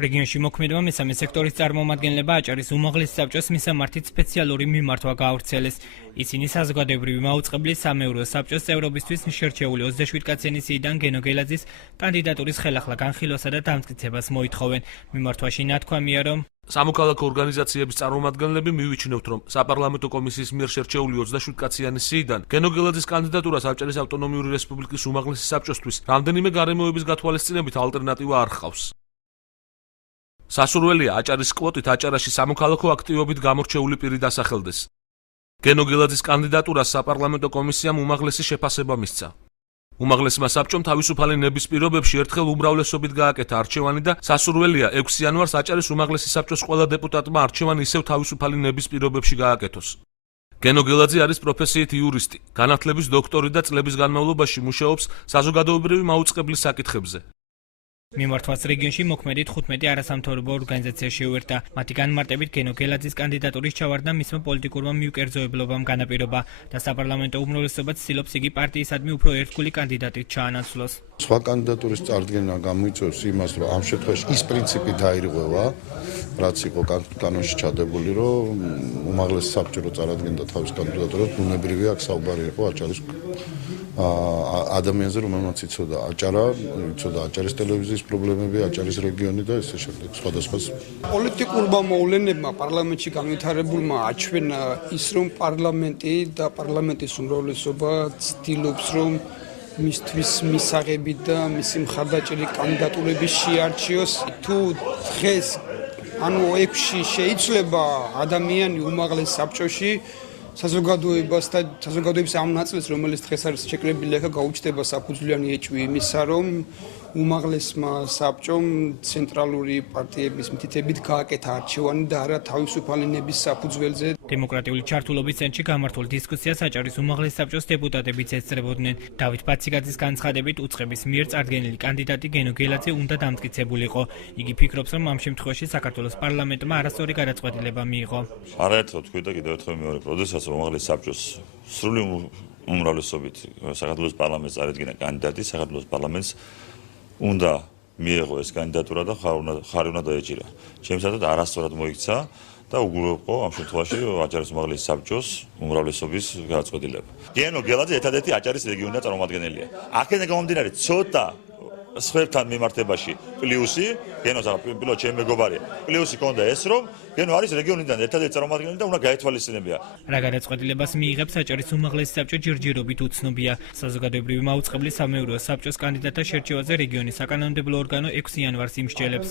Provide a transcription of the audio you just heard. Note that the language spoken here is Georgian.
რეგიონში მოქმედება მესამე სექტორის წარმომადგენლება აჭარის უმაღლეს საბჭოს მისამართით სპეციალური მიმართვა გაავრცელეს. ისინი საზოგადოებრივი მაუწყებლის სამეურვეო საბჭოს წევრობისთვის შერჩეული 27 კაცენისიდან გენო გელაძის კანდიდატურის ხელახლა განხილვასა და დამტკიცებას მოითხოვენ. მიმართვაში ნათქვამია, რომ სამოქალაქო ორგანიზაციების წარმომადგენლები მივიჩნევთ, რომ საპარლამენტო კომისიის მიერ შერჩეული 27 კაციანი სიიდან გენო გელაძის კანდიდატურას აჭარის ავტონომიური რესპუბლიკის უმაღლესი საბჭოსთვის რამდენიმე გარემოების გათვალისწინებით ალტერნატივა არ ჰყავს. სასურველია აჭარის კვოტით აჭარაში სამოქალაქო აქტივობით გამორჩეული პირი დასახელდეს. გენო გელაძის კანდიდატურას საპარლამენტო კომისიამ უმაღლესი შეფასება მისცა. უმაღლესმა საბჭომ თავისუფალი ნების პირობებში ერთხელ უმრავლესობით გააკეთა არჩევანი და სასურველია 6 იანვარს აჭარის უმაღლესი საბჭოს ყველა დეპუტატმა არჩევანი ისევ თავისუფალი ნების პირობებში გააკეთოს. გენო გელაძე არის პროფესიით იურისტი, განათლების დოქტორი და წლების განმავლობაში მუშაობს საზოგადოებრივი მაუწყებლის საკითხებზე. მიმართვას რეგიონში მოქმედი 15 არასამთავრობო ორგანიზაცია შეუერთდა. მათი განმარტებით გენო გელაძის კანდიდატურის ჩავარდნა მისმა პოლიტიკურმა მიუკერძოებლობამ განაპირობა და საპარლამენტო უმრავლესობა ცდილობს იგი პარტიისადმი უფრო ერთგული კანდიდატით ჩაანაცვლოს. სხვა კანდიდატურის წარდგენა გამოიწვევს იმას, რომ ამ შემთხვევაში ის პრინციპი დაირღვევა, რაც იყო კანონში ჩადებული, რომ უმაღლესი საბჭო რო წარადგენდა თავის კანდიდატურას, ბუნებრივია აქ საუბარი იყო აჭარის ადამიანზე, რომელმაც იცოდა აჭარა, იცოდა აჭარის ტელევიზიის პრობლემები, აჭარის რეგიონი და ესე შემდეგ სხვადასხვა. პოლიტიკურმა მოვლენებმა პარლამენტში განვითარებულმა აჩვენა ის, რომ პარლამენტი და პარლამენტის უმრავლესობა ცდილობს, რომ მისთვის მისაღები და მისი მხარდაჭერი კანდიდატურები შეარჩიოს. თუ დღეს ანუ 6-ში შეიძლება ადამიანი უმაღლეს საბჭოში საზოგადოებას და საზოგადოების ამ ნაწილს, რომელიც დღეს არის შეკრებილი, ახლა გაუჩნდება საფუძვლიანი ეჭვი იმისა, რომ უმაღლესმა საბჭომ ცენტრალური პარტიების მითითებით გააკეთა არჩევანი და არა თავისუფალი ნების საფუძველზე. დემოკრატიული ჩართულობის ცენტრში გამართულ დისკუსიას აჭარის უმაღლეს საბჭოს დეპუტატებიც ესწრებოდნენ. დავით პაციკაძის განცხადებით, უწყების მიერ წარდგენილი კანდიდატი გენო გელაძე უნდა დამტკიცებულიყო. იგი ფიქრობს, რომ ამ შემთხვევაში საქართველოს პარლამენტმა არასწორი გადაწყვეტილება მიიღო. არაერთხელ თქვი და კიდევ ერთხელ მეორე, როდესაც უმაღლეს საბჭოს სრული უმრავლესობით საქართველოს პარლამენტს წარედგინა კანდიდატი, საქართველოს პარლამენტს უნდა მიეღო ეს კანდიდატურა და ხარი უნდა დაეჭირა. ჩემსადად არასწორად მოიქცა და უგულოებო ამ შემთხვევაში აჭარის უმაღლესი საბჭოს უმრავლესობის გადაწყვეტილება. გენო გელაძე ერთადერთი აჭარის რეგიონიდან წარმომადგენელია. აქედან გამომდინარე ცოტა სხვებთან მიმართებაში პლუსი, გენოს პილოტ ჩემი მეგობარია. პლუსი ქონდა ეს, რომ გენო არის რეგიონიდან ერთადერთი წარმომადგენელი და უნდა გაეთვალისწინებია. რა გადაწყვეტილებას მიიღებს აჭარის უმაღლესი საბჭო ჯერჯერობით უცნობია. საზოგადოებრივი მაუწყებლის სამეურვეო საბჭოს კანდიდატთა შერჩევაზე რეგიონის საკანონმდებლო ორგანო 6 იანვარს იმსჯელებს.